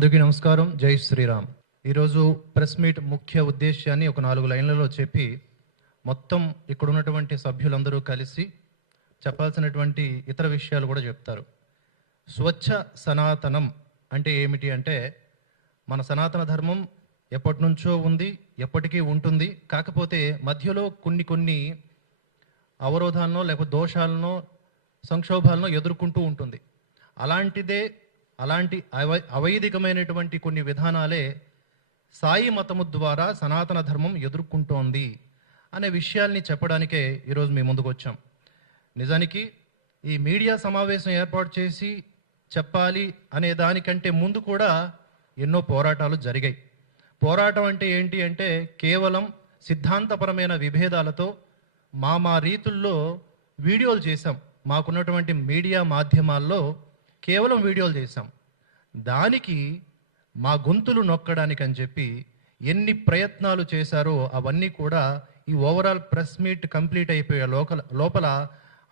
అందరికీ నమస్కారం. జై శ్రీరామ్. ఈరోజు ప్రెస్ మీట్ ముఖ్య ఉద్దేశాన్ని ఒక 4 లైన్లలో చెప్పి మొత్తం ఇక్కడ ఉన్నటువంటి సభ్యులందరూ కలిసి చెప్పాల్సినటువంటి ఇతర విషయాలు కూడా చెప్తారు. స్వచ్ఛ సనాతనం అంటే ఏమిటి అంటే, మన సనాతన ధర్మం ఎప్పటి నుంచో ఉంది, ఎప్పటికీ ఉంటుంది. కాకపోతే మధ్యలో కొన్ని అవరోధాలను లేకపోతే దోషాలను సంక్షోభాలను ఎదుర్కొంటూ ఉంటుంది. అలాంటి అవైదికమైనటువంటి కొన్ని విధానాలే సాయి మతము ద్వారా సనాతన ధర్మం ఎదుర్కొంటోంది అనే విషయాల్ని చెప్పడానికే ఈరోజు మీ ముందుకు వచ్చాం. నిజానికి ఈ మీడియా సమావేశం ఏర్పాటు చేసి చెప్పాలి అనే దానికంటే ముందు కూడా ఎన్నో పోరాటాలు జరిగాయి. పోరాటం అంటే ఏంటి అంటే, కేవలం సిద్ధాంతపరమైన విభేదాలతో మా రీతుల్లో వీడియోలు చేశాం. మాకున్నటువంటి మీడియా మాధ్యమాల్లో కేవలం వీడియోలు చేశాం. దానికి మా గొంతులు నొక్కడానికి అని చెప్పి ఎన్ని ప్రయత్నాలు చేశారో అవన్నీ కూడా ఈ ఓవరాల్ ప్రెస్ మీట్ కంప్లీట్ అయిపోయే లోపల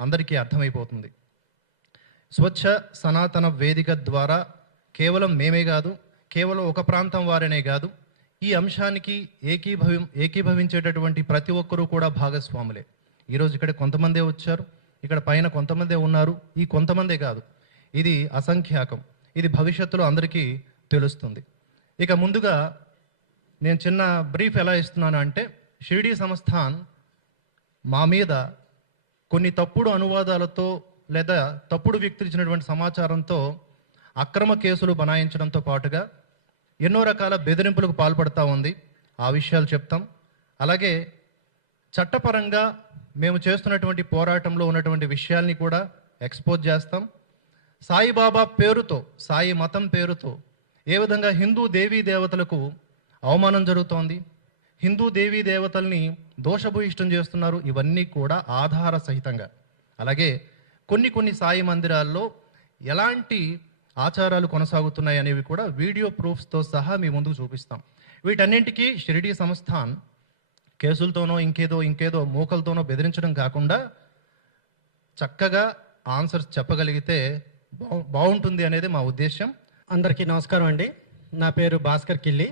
అందరికీ అర్థమైపోతుంది. స్వచ్ఛ సనాతన వేదిక ద్వారా కేవలం మేమే కాదు, కేవలం ఒక ప్రాంతం వారనే కాదు, ఈ అంశానికి ఏకీభవించేటటువంటి ప్రతి ఒక్కరూ కూడా భాగస్వాములే. ఈరోజు ఇక్కడ కొంతమందే వచ్చారు, ఇక్కడ పైన కొంతమందే ఉన్నారు. ఈ కొంతమందే కాదు, ఇది అసంఖ్యాకం. ఇది భవిష్యత్తులో అందరికీ తెలుస్తుంది. ఇక ముందుగా నేను చిన్న బ్రీఫ్ ఎలా ఇస్తున్నాను అంటే, షిరిడీ సంస్థాన్ మా మీద కొన్ని తప్పుడు అనువాదాలతో లేదా తప్పుడు వ్యక్తులు ఇచ్చినటువంటి సమాచారంతో అక్రమ కేసులు బనాయించడంతో పాటుగా ఎన్నో రకాల బెదిరింపులకు పాల్పడతా ఉంది. ఆ విషయాలు చెప్తాం. అలాగే చట్టపరంగా మేము చేస్తున్నటువంటి పోరాటంలో ఉన్నటువంటి విషయాల్ని కూడా ఎక్స్పోజ్ చేస్తాం. సాయిబాబా పేరుతో, సాయి మతం పేరుతో ఏ విధంగా హిందూ దేవీ దేవతలకు అవమానం జరుగుతోంది, హిందూ దేవీ దేవతల్ని దోషభూయిష్టం చేస్తున్నారు, ఇవన్నీ కూడా ఆధార సహితంగా. అలాగే కొన్ని సాయి మందిరాల్లో ఎలాంటి ఆచారాలు కొనసాగుతున్నాయి అనేవి కూడా వీడియో ప్రూఫ్స్తో సహా మీ ముందుకు చూపిస్తాం. వీటన్నింటికీ షిరిడీ సంస్థాన్ కేసులతోనో ఇంకేదో మూకలతోనో బెదిరించడం కాకుండా చక్కగా ఆన్సర్స్ చెప్పగలిగితే బాగుంటుంది అనేది మా ఉద్దేశం. అందరికీ నమస్కారం అండి. నా పేరు భాస్కర్ కిల్లి,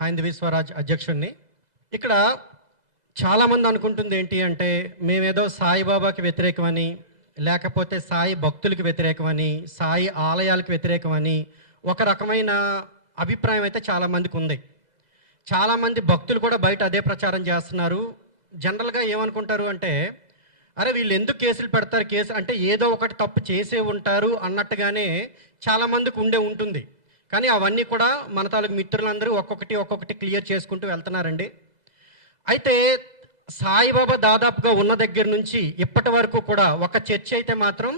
హైందవీ స్వరాజ్ అధ్యక్షుడిని. ఇక్కడ చాలామంది అనుకుంటుంది ఏంటి అంటే, మేమేదో సాయిబాబాకి వ్యతిరేకమని, లేకపోతే సాయి భక్తులకి వ్యతిరేకమని, సాయి ఆలయాలకు వ్యతిరేకమని ఒక రకమైన అభిప్రాయం అయితే చాలామందికి ఉంది. చాలామంది భక్తులు కూడా బయట అదే ప్రచారం చేస్తున్నారు. జనరల్గా ఏమనుకుంటారు అంటే, అరే వీళ్ళు ఎందుకు కేసులు పెడతారు, కేసు అంటే ఏదో ఒకటి తప్పు చేసే ఉంటారు అన్నట్టుగానే చాలామందికి ఉంటుంది. కానీ అవన్నీ కూడా మన తాలూకు మిత్రులందరూ ఒక్కొక్కటి క్లియర్ చేసుకుంటూ వెళ్తున్నారండి. అయితే సాయిబాబా దాదాపుగా ఉన్న దగ్గర నుంచి ఇప్పటి వరకు కూడా ఒక చర్చ అయితే మాత్రం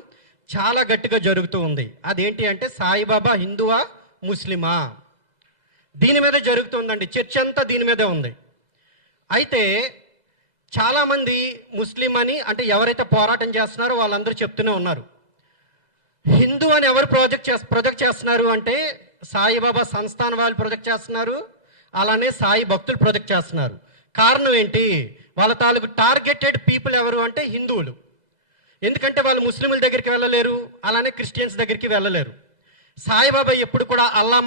చాలా గట్టిగా జరుగుతూ ఉంది. అదేంటి అంటే, సాయిబాబా హిందువా ముస్లిమా, దీని మీద జరుగుతుందండి. చర్చ అంతా దీని మీదే ఉంది. అయితే చాలామంది ముస్లిం అని అంటే ఎవరైతే పోరాటం చేస్తున్నారో వాళ్ళందరూ చెప్తూనే ఉన్నారు. హిందూ అని ఎవరు ప్రొజెక్ట్ చేస్తున్నారు అంటే, సాయిబాబా సంస్థాన వాళ్ళు ప్రొజెక్ట్ చేస్తున్నారు, అలానే సాయి భక్తులు ప్రొజెక్ట్ చేస్తున్నారు. కారణం ఏంటి? వాళ్ళ తాలూకు టార్గెటెడ్ పీపుల్ ఎవరు అంటే హిందువులు. ఎందుకంటే వాళ్ళు ముస్లింల దగ్గరికి వెళ్ళలేరు, అలానే క్రిస్టియన్స్ దగ్గరికి వెళ్ళలేరు. సాయిబాబా ఎప్పుడు కూడా అల్లా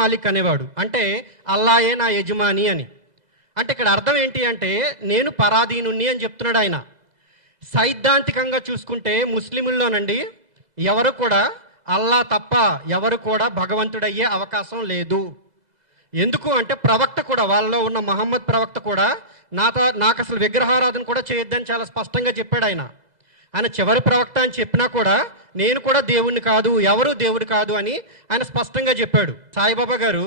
మాలిక్ అనేవాడు. అంటే అల్లాయే నా యజమాని అని. అంటే ఇక్కడ అర్థం ఏంటి అంటే, నేను పరాధీనుణ్ణి అని చెప్తున్నాడు ఆయన. సైద్ధాంతికంగా చూసుకుంటే ముస్లింల్లోనండి ఎవరు కూడా అల్లా తప్ప ఎవరు కూడా భగవంతుడయ్యే అవకాశం లేదు. ఎందుకు అంటే, ప్రవక్త కూడా, వాళ్ళలో ఉన్న మహమ్మద్ ప్రవక్త కూడా నాకు అసలు విగ్రహారాధన కూడా చేయొద్దని చాలా స్పష్టంగా చెప్పాడు ఆయన. ఆయన చివరి ప్రవక్త అని చెప్పినా కూడా నేను కూడా దేవుణ్ణి కాదు, ఎవరు దేవుడు కాదు అని ఆయన స్పష్టంగా చెప్పాడు. సాయిబాబా గారు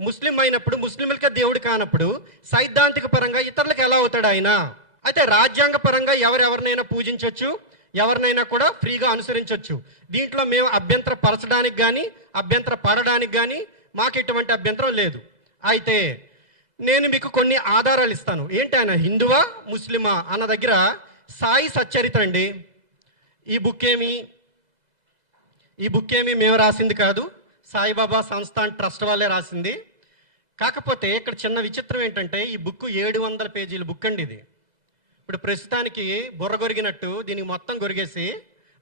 ముస్లిం అయినప్పుడు, ముస్లింలకే దేవుడు కానప్పుడు సైద్ధాంతిక పరంగా ఇతరులకు ఎలా అవుతాడు ఆయన? అయితే రాజ్యాంగ పరంగా ఎవరెవరినైనా పూజించవచ్చు, ఎవరినైనా కూడా ఫ్రీగా అనుసరించవచ్చు. దీంట్లో మేము అభ్యంతర పరచడానికి కానీ అభ్యంతర పడడానికి కానీ మాకు ఎటువంటి అభ్యంతరం లేదు. అయితే నేను మీకు కొన్ని ఆధారాలు ఇస్తాను. ఏంటి ఆయన హిందువా ముస్లిమా అన్న దగ్గర సాయి సచ్చరిత్ర అండి. ఈ బుక్ ఏమి మేము రాసింది కాదు, సాయిబాబా సంస్థాన్ ట్రస్ట్ వాళ్ళే రాసింది. కాకపోతే ఇక్కడ చిన్న విచిత్రం ఏంటంటే, ఈ బుక్ 700 పేజీల బుక్ అండి ఇది. ఇప్పుడు ప్రస్తుతానికి బుర్ర గొరిగినట్టు దీనికి మొత్తం గొరిగేసి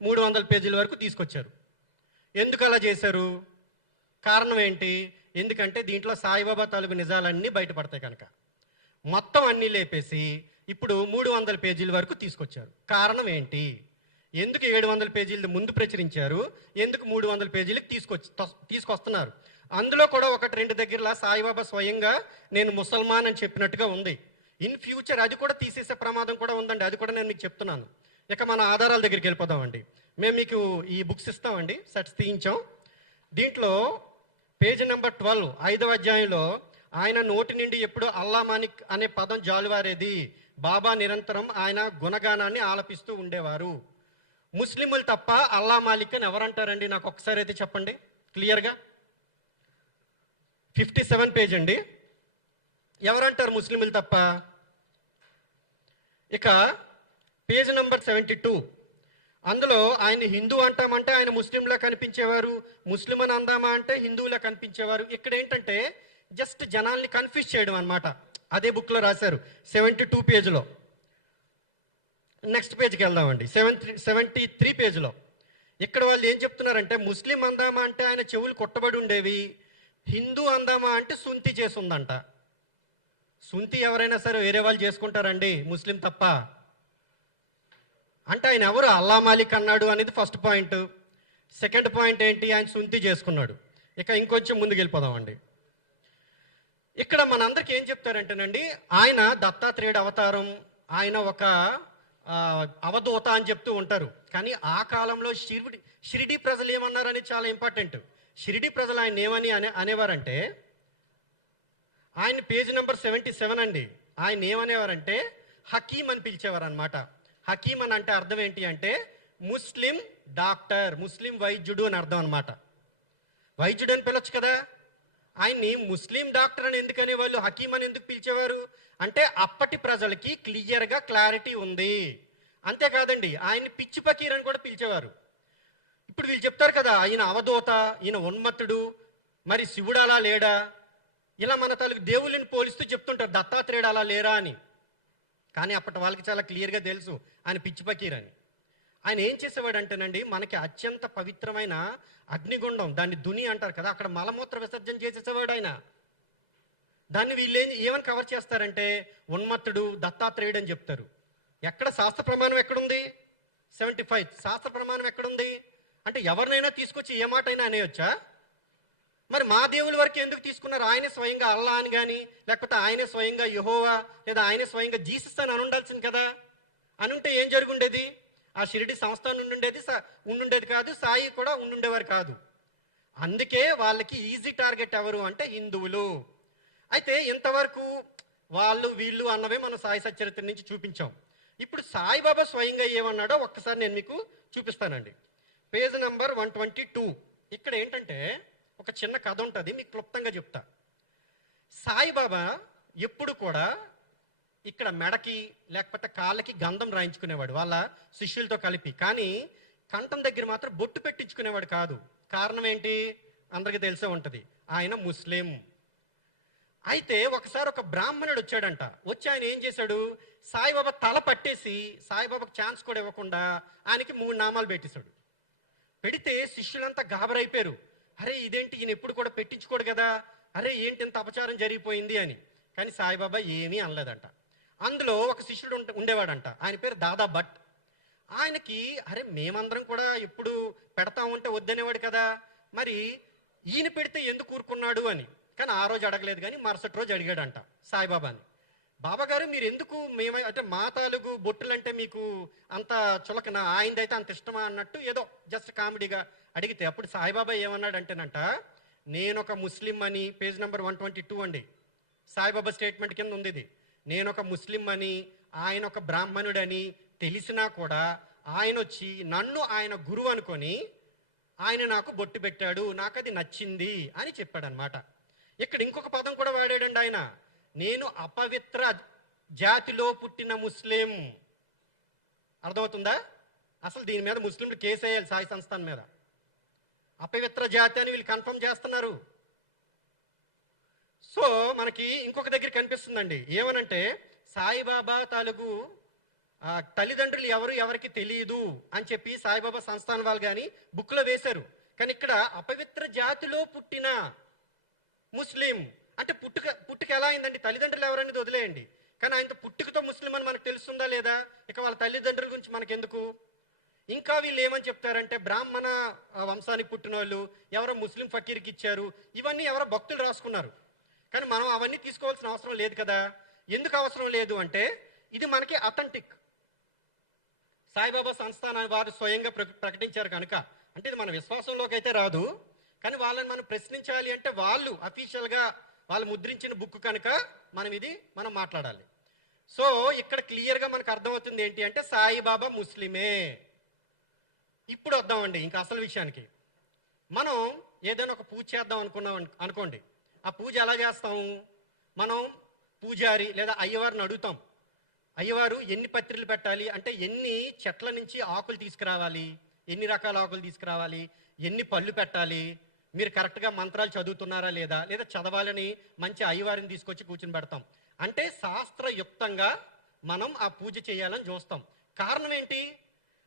300 పేజీల వరకు తీసుకొచ్చారు. ఎందుకు అలా చేశారు? కారణం ఏంటి? ఎందుకంటే దీంట్లో సాయిబాబా తాలూకు నిజాలన్నీ బయటపడతాయి కనుక. మొత్తం అన్నీ లేపేసి ఇప్పుడు 300 పేజీల వరకు తీసుకొచ్చారు. కారణం ఏంటి? ఎందుకు 700 పేజీలు ముందు ప్రచురించారు, ఎందుకు 300 పేజీలకు తీసుకొస్తున్నారు? అందులో కూడా ఒకటి రెండు దగ్గరలా సాయిబాబా స్వయంగా నేను ముసల్మాన్ అని చెప్పినట్టుగా ఉంది. ఇన్ ఫ్యూచర్ అది కూడా తీసేసే ప్రమాదం కూడా ఉందండి. అది కూడా నేను మీకు చెప్తున్నాను. ఇక మన ఆధారాల దగ్గరికి వెళ్ళిపోదామండి. మేము మీకు ఈ బుక్స్ ఇస్తామండి, సెట్స్ తీయించాం. దీంట్లో పేజ్ నెంబర్ 12 5వ అధ్యాయంలో ఆయన నోటి నుండి ఎప్పుడు అల్లా మాలిక్ అనే పదం జాలువారేది. బాబా నిరంతరం ఆయన గుణగానాన్ని ఆలపిస్తూ ఉండేవారు. ముస్లింలు తప్ప అల్లా మాలిక్ అని ఎవరంటారండి? నాకు ఒక్కసారి అయితే చెప్పండి క్లియర్గా. 57 పేజ్ అండి. ఎవరంటారు ముస్లింలు తప్ప? ఇక పేజ్ నెంబర్ 72 అందులో ఆయన హిందూ అంటామంటే ఆయన ముస్లింలా కనిపించేవారు, ముస్లిం అని అందామా అంటే హిందువులా కనిపించేవారు. ఇక్కడ ఏంటంటే జస్ట్ జనాల్ని కన్ఫ్యూజ్ చేయడం అనమాట. అదే బుక్లో రాశారు 72 పేజ్లో. నెక్స్ట్ పేజ్కి వెళ్దామండి. 73 పేజ్లో ఇక్కడ వాళ్ళు ఏం చెప్తున్నారంటే ముస్లిం అందామా అంటే ఆయన చెవులు కొట్టబడి ఉండేవి, హిందూ అందామా అంటే సుంతి చేసుందంట. సుంతి ఎవరైనా సరే వేరే వాళ్ళు చేసుకుంటారండి, ముస్లిం తప్ప. అంటే ఆయన ఎవరు అల్లా మాలిక్ అన్నాడు అనేది ఫస్ట్ పాయింట్. సెకండ్ పాయింట్ ఏంటి? ఆయన సుంతి చేసుకున్నాడు. ఇక ఇంకొంచెం ముందుకు వెళ్ళిపోదామండి. ఇక్కడ మనందరికి ఏం చెప్తారంటేనండి, ఆయన దత్తాత్రేయుడు అవతారం, ఆయన ఒక అవధూత అని చెప్తూ ఉంటారు. కానీ ఆ కాలంలో షిరిడి ప్రజలు ఏమన్నారని చాలా ఇంపార్టెంట్. షిరిడి ప్రజలు ఆయన ఏమని అనేవారంటే, ఆయన పేజ్ నెంబర్ 77 అండి. ఆయన ఏమనేవారంటే హకీం అని పిలిచేవారు అనమాట. హకీం అని అంటే అర్థం ఏంటి అంటే ముస్లిం డాక్టర్, ముస్లిం వైద్యుడు అని అర్థం అనమాట. వైద్యుడు అని పిలవచ్చు కదా. ఆయన్ని ముస్లిం డాక్టర్ అని ఎందుకనే వాళ్ళు హకీం అని ఎందుకు పిలిచేవారు అంటే అప్పటి ప్రజలకి క్లియర్గా క్లారిటీ ఉంది. అంతేకాదండి, ఆయన్ని పిచ్చి పకీర్ అని కూడా పిలిచేవారు. ఇప్పుడు వీళ్ళు చెప్తారు కదా ఈయన అవధూత, ఈయన ఉన్మత్తుడు, మరి శివుడు అలా లేడా, ఇలా మన తల్లి దేవుళ్ళని పోలిస్తూ చెప్తుంటారు దత్తాత్రేయుడు అలా లేరా అని. కానీ అప్పటి వాళ్ళకి చాలా క్లియర్గా తెలుసు ఆయన పిచ్చి పకీర్ అని. ఆయన ఏం చేసేవాడు అంటేనండి, మనకి అత్యంత పవిత్రమైన అగ్నిగుండం, దాన్ని దుని అంటారు కదా, అక్కడ మలమూత్ర విసర్జన చేసేసేవాడు ఆయన. దాన్ని వీళ్ళు ఏమని కవర్ చేస్తారంటే ఉన్మత్తుడు, దత్తాత్రేయుడు అని చెప్తారు. ఎక్కడ శాస్త్ర ప్రమాణం ఎక్కడుంది? 75 శాస్త్ర ప్రమాణం ఎక్కడుంది? అంటే ఎవరినైనా తీసుకొచ్చి ఏ మాట అయినా అనేయొచ్చా? మరి మా దేవుల వరకు ఎందుకు తీసుకున్నారు? ఆయనే స్వయంగా అల్లా అని కానీ, లేకపోతే ఆయనే స్వయంగా యెహోవా, లేదా ఆయనే స్వయంగా జీసస్ అని ఉండాల్సింది కదా. అనుంటే ఏం జరుగుండేది? ఆ షిరిడి సంస్థానం ఉండుండేది కాదు, సాయి కూడా ఉండుండేవారు కాదు. అందుకే వాళ్ళకి ఈజీ టార్గెట్ ఎవరు అంటే హిందువులు. అయితే ఇంతవరకు వాళ్ళు వీళ్ళు అన్నవే మనం సాయి సచ్చరిత్ర నుంచి చూపించాం. ఇప్పుడు సాయిబాబా స్వయంగా ఏమన్నాడో ఒక్కసారి నేను మీకు చూపిస్తానండి. Page number 122. ఇక్కడ ఏంటంటే ఒక చిన్న కథ ఉంటుంది, మీకు క్లుప్తంగా చెప్తా. సాయిబాబా ఎప్పుడు కూడా ఇక్కడ మెడకి లేకపోతే కాళ్ళకి గంధం రాయించుకునేవాడు వాళ్ళ శిష్యులతో కలిపి. కానీ కంఠం దగ్గర మాత్రం బొట్టు పెట్టించుకునేవాడు కాదు. కారణం ఏంటి? అందరికీ తెలిసే ఉంటుంది, ఆయన ముస్లిం. అయితే ఒకసారి ఒక బ్రాహ్మణుడు వచ్చాడంట. వచ్చి ఆయన ఏం చేశాడు, సాయిబాబా తల పట్టేసి సాయిబాబాకు ఛాన్స్ కూడా ఇవ్వకుండా ఆయనకి 3 నామాలు పెట్టేశాడు. పెడితే శిష్యులంతా గాబరైపోయారు. అరే ఇదేంటి, ఈయన ఎప్పుడు కూడా పెట్టించుకోడు కదా, అరే ఏంటి ఇంత అపచారం జరిగిపోయింది అని. కానీ సాయిబాబా ఏమీ అనలేదంట. అందులో ఒక శిష్యుడు ఉండేవాడంట, ఆయన పేరు దాదా భట్. ఆయనకి అరే మేమందరం కూడా ఎప్పుడు పెడతా ఉంటే వద్దనేవాడు కదా, మరి ఈయన పెడితే ఎందుకు ఊరుకున్నాడు అని. కానీ ఆ రోజు అడగలేదు, కానీ మరుసటి రోజు అడిగాడంట సాయిబాబాని. బాబాగారు మీరు ఎందుకు అంటే మా తాలూకు బొట్టులంటే మీకు అంత చులకన, ఆయనదైతే అంత ఇష్టమా అన్నట్టు ఏదో జస్ట్ కామెడీగా అడిగితే అప్పుడు సాయిబాబా ఏమన్నాడంటేనంట, నేను ఒక ముస్లిం అని, పేజ్ నెంబర్ 122 అండి, సాయిబాబా స్టేట్మెంట్ కింద ఉంది ఇది. నేను ఒక ముస్లిం అని, ఆయన ఒక బ్రాహ్మణుడని తెలిసినా కూడా ఆయన వచ్చి నన్ను ఆయన గురువు అనుకొని ఆయన నాకు బొట్టు పెట్టాడు, నాకు అది నచ్చింది అని చెప్పాడనమాట. ఇక్కడ ఇంకొక పదం కూడా వాడాడండి ఆయన, నేను అపవిత్ర జాతిలో పుట్టిన ముస్లిం. అర్థమవుతుందా? అసలు దీని మీద ముస్లింలు కేసు వేయాలి సాయి సంస్థాన్ మీద. అపవిత్ర జాతి అని వీళ్ళు కన్ఫర్మ్ చేస్తున్నారు. సో మనకి ఇంకొక దగ్గర కనిపిస్తుందండి, ఏమనంటే సాయిబాబా తాలూకు తల్లిదండ్రులు ఎవరికి తెలియదు అని చెప్పి సాయిబాబా సంస్థానం వాళ్ళు కానీ బుక్లో వేశారు. కానీ ఇక్కడ అపవిత్ర జాతిలో పుట్టిన ముస్లిం అంటే పుట్టుక ఎలా అయిందండి? తల్లిదండ్రులు ఎవరనేది వదిలేయండి, కానీ ఆయన పుట్టుకతో ముస్లిం అని మనకు తెలుస్తుందా లేదా? ఇక వాళ్ళ తల్లిదండ్రుల గురించి మనకెందుకు? ఇంకా వీళ్ళు ఏమని చెప్తారంటే బ్రాహ్మణ వంశానికి పుట్టిన వాళ్ళు ఎవరో ముస్లిం ఫకీర్కి ఇచ్చారు, ఇవన్నీ ఎవరో భక్తులు రాసుకున్నారు. కానీ మనం అవన్నీ తీసుకోవాల్సిన అవసరం లేదు కదా. ఎందుకు అవసరం లేదు అంటే ఇది మనకి అథెంటిక్, సాయిబాబా సంస్థాన వారు స్వయంగా ప్రకటించారు కనుక. అంటే ఇది మన విశ్వాసంలోకి అయితే రాదు, కానీ వాళ్ళని మనం ప్రశ్నించాలి అంటే వాళ్ళు అఫీషియల్గా వాళ్ళు ముద్రించిన బుక్ కనుక మనం మాట్లాడాలి. సో ఇక్కడ క్లియర్గా మనకు అర్థమవుతుంది ఏంటి అంటే సాయిబాబా ముస్లిమే. ఇప్పుడు వద్దామండి ఇంకా అసలు విషయానికి. మనం ఏదైనా ఒక పూజ చేద్దాం అనుకోండి. ఆ పూజ ఎలా చేస్తాము? మనం పూజారి లేదా అయ్యవారిని అడుగుతాం, అయ్యవారు ఎన్ని పత్రికలు పెట్టాలి అంటే ఎన్ని చెట్ల నుంచి ఆకులు తీసుకురావాలి, ఎన్ని రకాల ఆకులు తీసుకురావాలి, ఎన్ని పళ్ళు పెట్టాలి, మీరు కరెక్ట్గా మంత్రాలు చదువుతున్నారా లేదా, లేదా చదవాలని మంచి అయ్యవారిని తీసుకొచ్చి కూర్చుని పెడతాం. అంటే శాస్త్రయుక్తంగా మనం ఆ పూజ చేయాలని చూస్తాం. కారణం ఏంటి?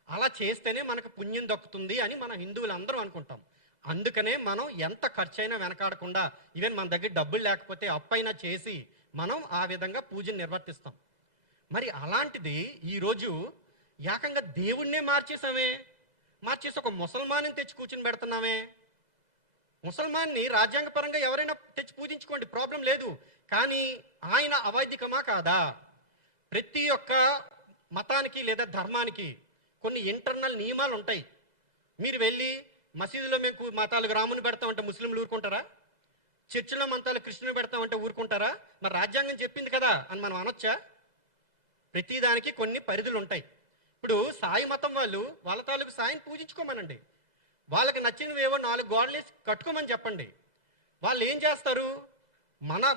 అలా చేస్తేనే మనకు పుణ్యం దక్కుతుంది అని మన హిందువులందరూ అనుకుంటాం. అందుకనే మనం ఎంత ఖర్చైనా వెనకాడకుండా, ఈవెన్ మన దగ్గర డబ్బులు లేకపోతే అప్పైనా చేసి మనం ఆ విధంగా పూజను నిర్వర్తిస్తాం. మరి అలాంటిది ఈరోజు ఏకంగా దేవుణ్ణే మార్చేసి ఒక ముసల్మాన్ని తెచ్చి కూర్చుని పెడుతున్నామే. ముసల్మాన్ని రాజ్యాంగపరంగా ఎవరైనా తెచ్చి పూజించుకోండి, ప్రాబ్లం లేదు. కానీ ఆయన అవైదికమా కాదా? ప్రతి ఒక్క మతానికి లేదా ధర్మానికి కొన్ని ఇంటర్నల్ నియమాలు ఉంటాయి. మీరు వెళ్ళి మసీదులో మేము మతాలకు రాముని పెడతామంటే ముస్లింలు ఊరుకుంటారా? చర్చిలో మతాలు కృష్ణుని పెడతామంటే ఊరుకుంటారా? మరి రాజ్యాంగం చెప్పింది కదా అని మనం అనొచ్చా? ప్రతిదానికి కొన్ని పరిధులు ఉంటాయి. ఇప్పుడు సాయి మతం వాళ్ళు వాళ్ళ తాలూకు సాయిని పూజించుకోమనండి, వాళ్ళకి నచ్చినవేవో 4 గోడలేసి కట్టుకోమని చెప్పండి. వాళ్ళు ఏం చేస్తారు?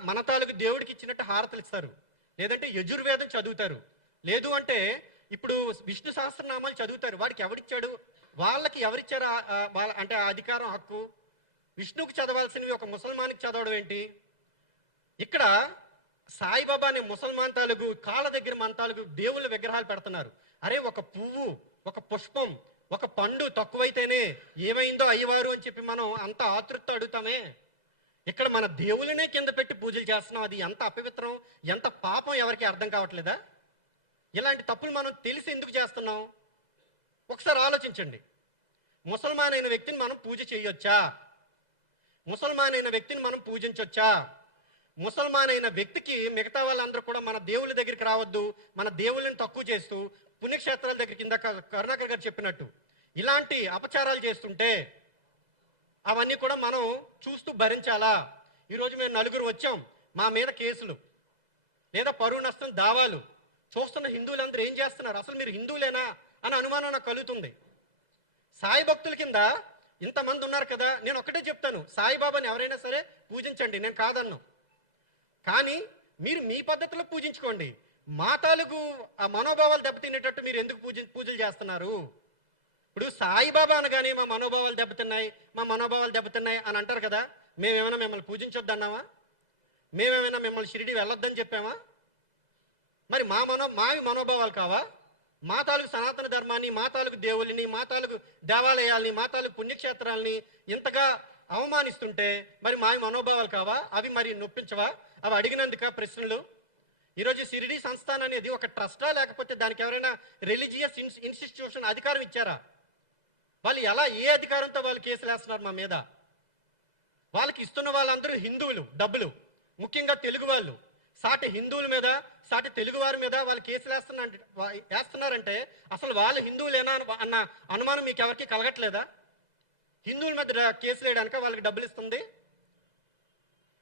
మన తాలూకు దేవుడికి ఇచ్చినట్టు హారతలు ఇస్తారు, లేదంటే యజుర్వేదం చదువుతారు, లేదు అంటే ఇప్పుడు విష్ణు సహస్రనామాలు చదువుతారు. వాడికి ఎవరిచ్చాడు? వాళ్ళకి ఎవరిచ్చారు అంటే ఆ అధికారం, హక్కు? విష్ణువుకి చదవాల్సినవి ఒక ముసల్మానికి చదవడం ఏంటి? ఇక్కడ సాయిబాబా అనే ముసల్మాన్ తాలూకు కాళ్ళ దగ్గర మన తాలూకు దేవుళ్ళ విగ్రహాలు పెడుతున్నారు. అరే ఒక పువ్వు, ఒక పుష్పం, ఒక పండు తక్కువైతేనే ఏమైందో అయ్యవారు అని చెప్పి మనం అంత ఆతృత అడుగుతామే. ఇక్కడ మన దేవుళ్ళనే కింద పెట్టి పూజలు చేస్తున్నాం. అది ఎంత అపవిత్రం, ఎంత పాపం ఎవరికి అర్థం కావట్లేదా? ఇలాంటి తప్పులు మనం తెలిసి ఎందుకు చేస్తున్నాం? ఒకసారి ఆలోచించండి. ముసల్మాన్ అయిన వ్యక్తిని మనం పూజ చేయొచ్చా? ముసల్మాన్ అయిన వ్యక్తిని మనం పూజించొచ్చా? ముసల్మాన్ అయిన వ్యక్తికి మిగతా వాళ్ళందరూ కూడా మన దేవుళ్ళ దగ్గరికి రావద్దు, మన దేవుళ్ళని తక్కువ చేస్తూ పుణ్యక్షేత్రాల దగ్గరికి ఇందాక కరుణాకర్ గారు చెప్పినట్టు ఇలాంటి అపచారాలు చేస్తుంటే అవన్నీ కూడా మనం చూస్తూ భరించాలా? ఈరోజు మేము 4 వచ్చాం, మా మీద కేసులు లేదా పరువు నష్టం దావాలు చూస్తున్న హిందువులందరూ ఏం చేస్తున్నారు? అసలు మీరు హిందువులేనా అని అనుమానం నాకు కలుగుతుంది. సాయి భక్తుల కింద ఇంతమంది ఉన్నారు కదా, నేను ఒకటే చెప్తాను, సాయిబాబాని ఎవరైనా సరే పూజించండి, నేను కాదన్ను. కానీ మీరు మీ పద్ధతిలో పూజించుకోండి. మా తాలూకు ఆ మనోభావాలు దెబ్బతినేటట్టు మీరు ఎందుకు పూజలు చేస్తున్నారు? ఇప్పుడు సాయిబాబా అనగానే మా మనోభావాలు దెబ్బతిన్నాయి అని అంటారు కదా. మేమేమైనా మిమ్మల్ని పూజించొద్దు అన్నామా? మేమేమైనా మిమ్మల్ని షిరిడి వెళ్ళొద్దని చెప్పామా? మరి మావి మనోభావాలు కావా? మా తాలూకు సనాతన ధర్మాన్ని, మా తాలూకు దేవుళ్ళని, మా తాలూకు దేవాలయాల్ని, మా తాలూకు పుణ్యక్షేత్రాలని ఇంతగా అవమానిస్తుంటే మరి మావి మనోభావాలు కావా? అవి మరి నొప్పించవా? అవి అడిగినందుక ప్రశ్నలు? ఈరోజు షిరిడి సంస్థాన్ అనేది ఒక ట్రస్టా, లేకపోతే దానికి ఎవరైనా రిలీజియస్ ఇన్స్టిట్యూషన్ అధికారం ఇచ్చారా? వాళ్ళు ఏ అధికారంతో వాళ్ళు కేసులు వేస్తున్నారు మా మీద? వాళ్ళకి ఇస్తున్న వాళ్ళందరూ హిందువులు, డబ్బులు, ముఖ్యంగా తెలుగు వాళ్ళు. సాటి హిందువుల మీద, సాటి తెలుగు వారి మీద వాళ్ళు కేసులు వేస్తున్నారంటే అసలు వాళ్ళు హిందువులేనా అన్న అనుమానం మీకు ఎవరికి కలగట్లేదా? హిందువుల మీద కేసులు వేయడానిక వాళ్ళకి డబ్బులు ఇస్తుంది?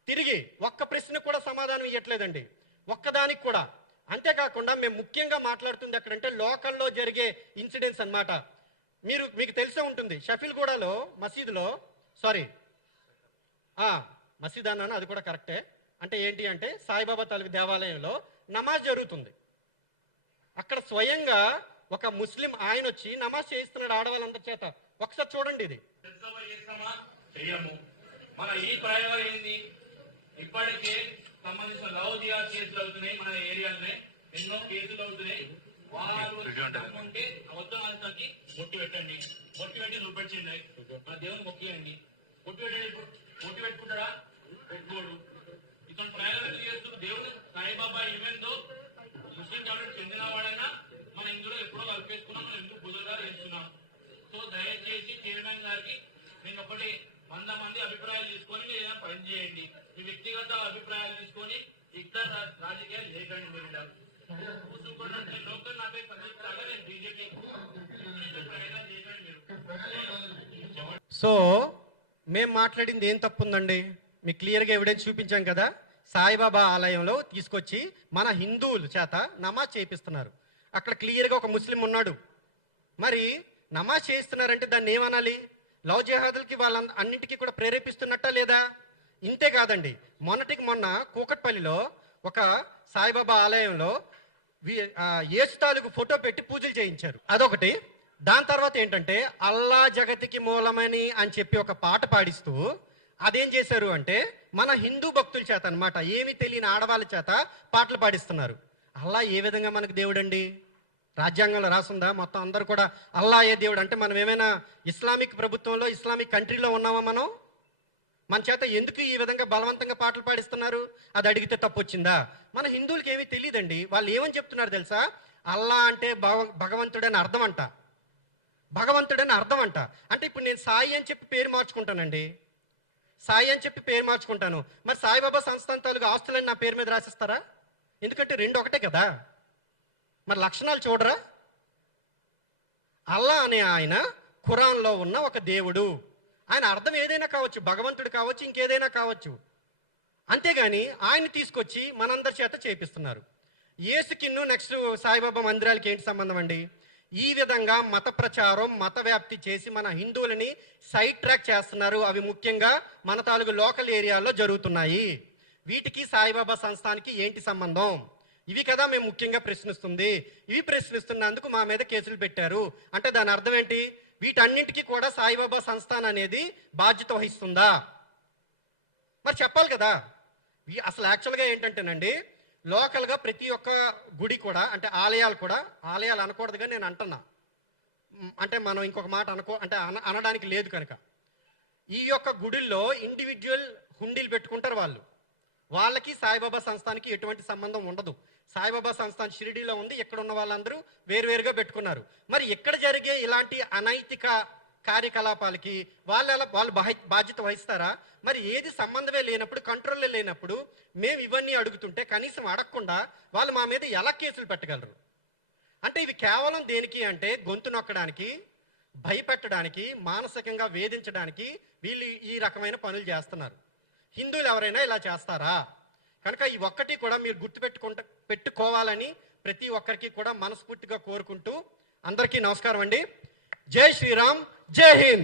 తిరిగి ఒక్క ప్రశ్న కూడా సమాధానం ఇవ్వట్లేదండి, ఒక్కదానికి కూడా. అంతేకాకుండా మేము ముఖ్యంగా మాట్లాడుతుంది ఎక్కడంటే లోకల్లో జరిగే ఇన్సిడెంట్స్ అన్నమాట. మీకు తెలిసే ఉంటుంది, షఫీల్గూడలో మసీదులో, మసీద్ అన్నాను, అది కూడా కరెక్టే. అంటే ఏంటి అంటే సాయిబాబా తాలూకు దేవాలయంలో నమాజ్ జరుగుతుంది. అక్కడ స్వయంగా ఒక ముస్లిం ఆయన వచ్చి నమాజ్ చేయిస్తున్నాడు ఆడవాళ్ళందరి చేత. ఒకసారి చూడండి ఇది. మన ఈ ప్రయోగం ఏంది? ఇప్పటికే సంబంధించిన లవ్ జిహాద్ కేసులు అవుతున్నాయి, మన ఏరియాలోనే ఎన్నో కేసులు అవుతున్నాయి. వారు ఉంటే అబద్ధం ఆడటానికి బొట్టు పెట్టండి, బొట్టు పెట్టి చూపెట్టింది మన దేవుని మొక్కియండి. బొట్టు పెట్టుకుంటారా? పెట్టుకోడు. ఇతను ప్రయారిటీ చేస్తూ దేవుడు సాయిబాబా ఈవెంట్ ముస్లిం కమ్యూనిటీ చెందిన వాడైనా మన ఇందులో ఎప్పుడో కలిపేసుకున్నాం, మనం ఎందుకు బుధగా వేస్తున్నాం. సో దయచేసి చైర్మన్ గారికి నేను ఒకటి 100 మంది అభిప్రాయాలు తీసుకొని మీరు ఏదైనా పని చేయండి. మీ వ్యక్తిగత అభిప్రాయాలు తీసుకొని ఇక్కడ రాజకీయాలు చేయకండి. మీరు కూర్చుంటే లోకల్ నా పేరు ప్రతిష్టాగా నేను బీజేపీ ప్రయాణం చేయకండి. మీరు సో మేము మాట్లాడింది ఏం తప్పుందండి? మీకు క్లియర్గా ఎవిడెన్స్ చూపించాం కదా. సాయిబాబా ఆలయంలో తీసుకొచ్చి మన హిందువుల చేత నమాజ్ చేయిస్తున్నారు. అక్కడ క్లియర్గా ఒక ముస్లిం ఉన్నాడు. మరి నమాజ్ చేయిస్తున్నారంటే దాన్ని ఏమనాలి? లవ్ జిహాదులకి వాళ్ళ అన్నింటికీ కూడా ప్రేరేపిస్తున్నట్టా లేదా? ఇంతే కాదండి, మొన్నటికి మొన్న కూకట్పల్లిలో ఒక సాయిబాబా ఆలయంలో యేసు తాలూకు ఫోటో పెట్టి పూజలు చేయించారు. అదొకటి. దాని తర్వాత ఏంటంటే అల్లా జగతికి మూలమని అని చెప్పి ఒక పాట పాడిస్తూ అదేం చేశారు అంటే మన హిందూ భక్తుల చేత అనమాట, ఏమీ తెలియని ఆడవాళ్ళ చేత పాటలు పాడిస్తున్నారు. అల్లా ఏ విధంగా మనకు దేవుడండి? రాజ్యాంగంలో రాసుందా మొత్తం అందరూ కూడా అల్లా ఏ దేవుడు? అంటే మనం ఏమైనా ఇస్లామిక్ ప్రభుత్వంలో ఇస్లామిక్ కంట్రీలో ఉన్నామా? మనం మన చేత ఎందుకు ఈ విధంగా బలవంతంగా పాటలు పాడిస్తున్నారు? అది అడిగితే తప్పు వచ్చిందా? మన హిందువులకి ఏమీ తెలియదండి. వాళ్ళు ఏమని చెప్తున్నారు తెలుసా? అల్లా అంటే భగవంతుడని అర్థం అంట. భగవంతుడని అర్థం అంట. అంటే ఇప్పుడు నేను సాయి అని చెప్పి పేరు మార్చుకుంటానండి, సాయి అని చెప్పి పేరు మార్చుకుంటాను. మరి సాయిబాబా సంస్థాన తాలూకు ఆస్తులని నా పేరు మీద రాసిస్తారా? ఎందుకంటే రెండు ఒకటే కదా. మరి లక్షణాలు చూడరా? అల్లా అనే ఆయన ఖురాన్లో ఉన్న ఒక దేవుడు. ఆయన అర్థం ఏదైనా కావచ్చు, భగవంతుడు కావచ్చు, ఇంకేదైనా కావచ్చు. అంతేగాని ఆయన తీసుకొచ్చి మనందరి చేత చేపిస్తున్నారు. యేసుకిన్ను నెక్స్ట్ సాయిబాబా మందిరాలకి ఏంటి సంబంధం అండి? ఈ విధంగా మత ప్రచారం, మత వ్యాప్తి చేసి మన హిందువులని సైడ్ ట్రాక్ చేస్తున్నారు. అవి ముఖ్యంగా మన తాలూకు లోకల్ ఏరియాలో జరుగుతున్నాయి. వీటికి సాయిబాబా సంస్థానికి ఏంటి సంబంధం? ఇవి కదా మేము ముఖ్యంగా ప్రశ్నిస్తుంది. ఇవి ప్రశ్నిస్తున్నందుకు మా మీద కేసులు పెట్టారు అంటే దాని అర్థం ఏంటి? వీటన్నింటికి కూడా సాయిబాబా సంస్థానం అనేది బాధ్యత వహిస్తుందా? మరి చెప్పాలి కదా. అసలు యాక్చువల్గా ఏంటంటేనండి, లోకల్గా ప్రతి ఒక్క గుడి కూడా, అంటే ఆలయాలు కూడా, ఆలయాలు అనకూడదుగా నేను అంటున్నా, అంటే మనం ఇంకొక మాట అంటే అనడానికి లేదు కనుక, ఈ యొక్క గుడిల్లో ఇండివిజువల్ హుండీలు పెట్టుకుంటారు వాళ్ళు. వాళ్ళకి సాయిబాబా సంస్థానికి ఎటువంటి సంబంధం ఉండదు. సాయిబాబా సంస్థాన్ షిరిడీలో ఉంది, ఇక్కడ ఉన్న వాళ్ళందరూ వేరువేరుగా పెట్టుకున్నారు. మరి ఎక్కడ జరిగే ఇలాంటి అనైతిక కార్యకలాపాలకి వాళ్ళు బాధ్యత వహిస్తారా? మరి ఏది సంబంధమే లేనప్పుడు, కంట్రోల్లో లేనప్పుడు మేము ఇవన్నీ అడుగుతుంటే కనీసం అడగకుండా వాళ్ళు మా మీద ఎలా కేసులు పెట్టగలరు? అంటే ఇవి కేవలం దేనికి అంటే గొంతు నొక్కడానికి, భయపెట్టడానికి, మానసికంగా వేధించడానికి వీళ్ళు ఈ రకమైన పనులు చేస్తున్నారు. హిందువులు ఎవరైనా ఇలా చేస్తారా? కనుక ఈ ఒక్కటి కూడా మీరు పెట్టుకోవాలని ప్రతి ఒక్కరికి కూడా మనస్ఫూర్తిగా కోరుకుంటూ అందరికీ నమస్కారం అండి. జై శ్రీరామ్, జై హింద్.